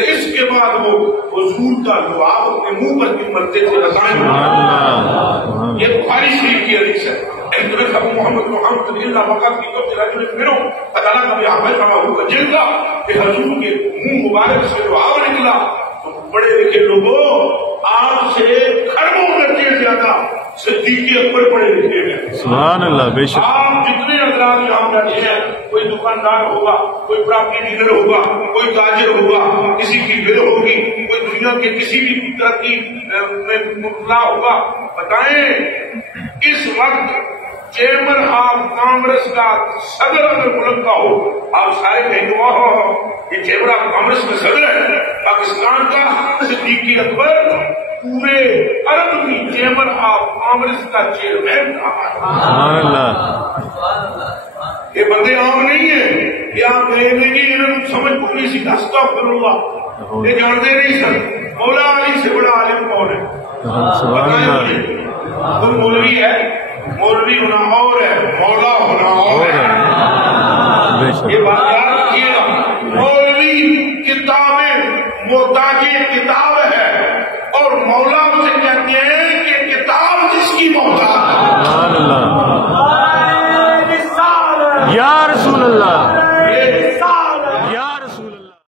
اس کے بعد وہ حضور کا لعاب اپنے منہ پر کیوں مرتے تھے بتائیں؟ یہ بخاری شریف کی حدیث ہے. ابو محمد محمد اللہ وقت کی کب رجل منو تعالیٰ کا بھی عمل کما ہوا جن کا کہ حضور کے منہ مبارک سے لعاب نکلا. تو بڑے لکھے لوگوں آپ سے خربوں درجے زیادہ صدیق اکبر پڑھے لکھے ہیں. سبحان اللہ. بے شک آپ جتنے حضرات یہاں بیٹھے ہیں، کوئی دکاندار ہوگا، کوئی پراپرٹی ڈیلر ہوگا، کوئی تاجر ہوگا، کسی کی ول ہوگی، کوئی دنیا کے کسی بھی ترقی میں مبتلا ہوگا. بتائیں اس وقت چیئرمین آف کانگریس کا صدر اگر ملک کا ہو، آپ سارے کہیں گے واہ یہ چیئرمین آف کانگریس کا صدر ہے پاکستان کا صدیق اکبر پورے عرب کی چیئرمین آف کانگریس کا چیئرمین تھا. سبحان اللہ. یہ بندے عام نہیں ہیں. یہ آپ کہیں گے کہ انہوں نے سمجھ پوری سی استغفر اللہ، یہ جانتے نہیں سر مولا علی سے بڑا عالم کون ہے؟ سبحان اللہ. کوئی مولوی ہے، مولوی ہونا اور ہے، مولا ہونا اور ہے. یہ بات یاد رکھیے گا. مولوی کتابیں محتاج کتاب ہے اور مولا اسے کہتے ہیں کہ کتاب جس کی محتاج